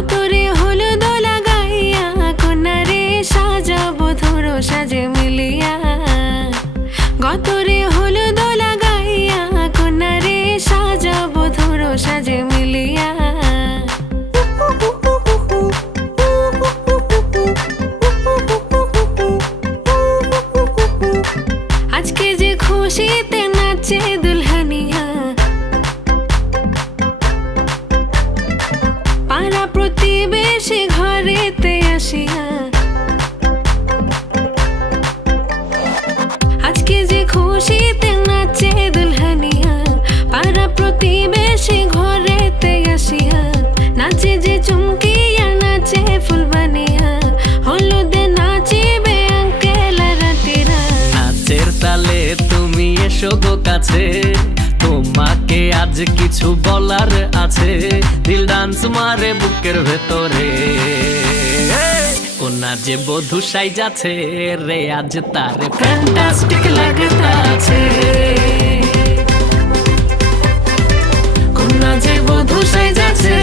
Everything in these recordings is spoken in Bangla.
গতরে হলুদ লাগাইয়া কন্যারে সাজাবো ধরো সাজে মিলিয়া। গতরে হলুদ লাগাইয়া কন্যারে সাজাবো ধরো সাজে মিলিয়া। আজকে যে খুশিতে নাচে দুলহানিয়া, পাড়া প্রতিবেশী ঘরেতে আসিয়া। আজকে যে খুশিতে নাচে দুলহানিয়া, পাড়া প্রতিবেশী ঘরেতে আসিয়া। নাচে যে চুমকিয়া নাচে ফুলবানিয়া, হলুদে নাচিবে আঙ্কেল রাতিরা। নাচের তালে তুমি এসো গো কাছে, তোমাকে আজ কিছু বলার আছে। দিল ডান্স মারে বুকের ভেতরে, কোনা যে বধূ সাইজাছে রে আজ তারে ফ্যান্টাস্টিক লাগতাছে। কোনা যে বধূ সাইজাছে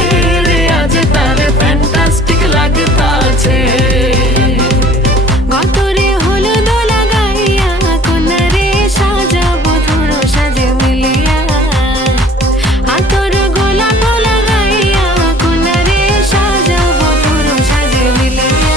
রে আজ তারে ফ্যান্টাস্টিক লাগতাছে। গতরে হলুদ লাগাইয়া কন্যারে সাজাবো ধরো সাজে মিলিয়া। আতর গোলাপ লাগাইয়া কন্যারে সাজাবো ধরো সাজে মিলিয়া।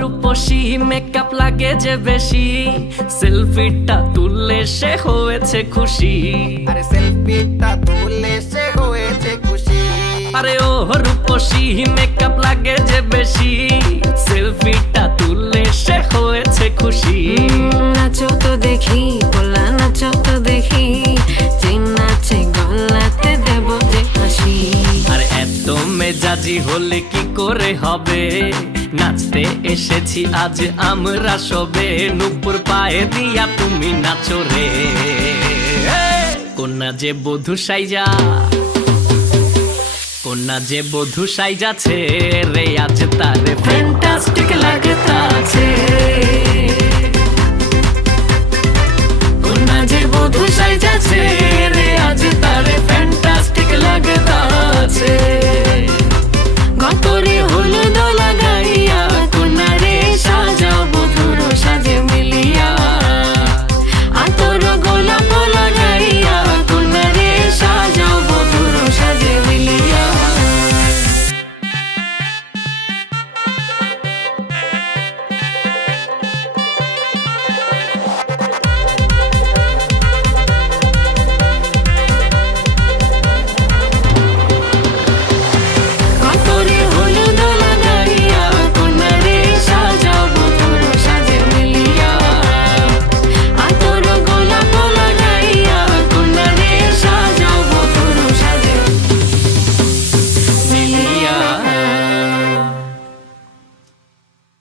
রূপসী মেকআপ লাগে যে বেশি, সেলফিটা তুললে সে হয়েছে খুশি। আরে সেলফিটা তুললে সে হয়েছে খুশি। আরে ও রূপসী মেকআপ লাগে যে বেশি, সেলফিটা তুললে সে হয়েছে খুশি। নাচো তো দেখি পোলা নাচো তো দেখি, যে নাচে গলাতে দেব যে হাসি। আর এত মেজাজি হলে কি করে হবে, নাচতে এসেছি আজ আমরা সবে। নুপুর পায়ে দিয়া তুমি নাচো রে, কোনা যে বধূ সাইজা, কোনা যে বধূ সাইজাছে রে আজ তারে ফ্যান্টাস্টিক লাগতাছে।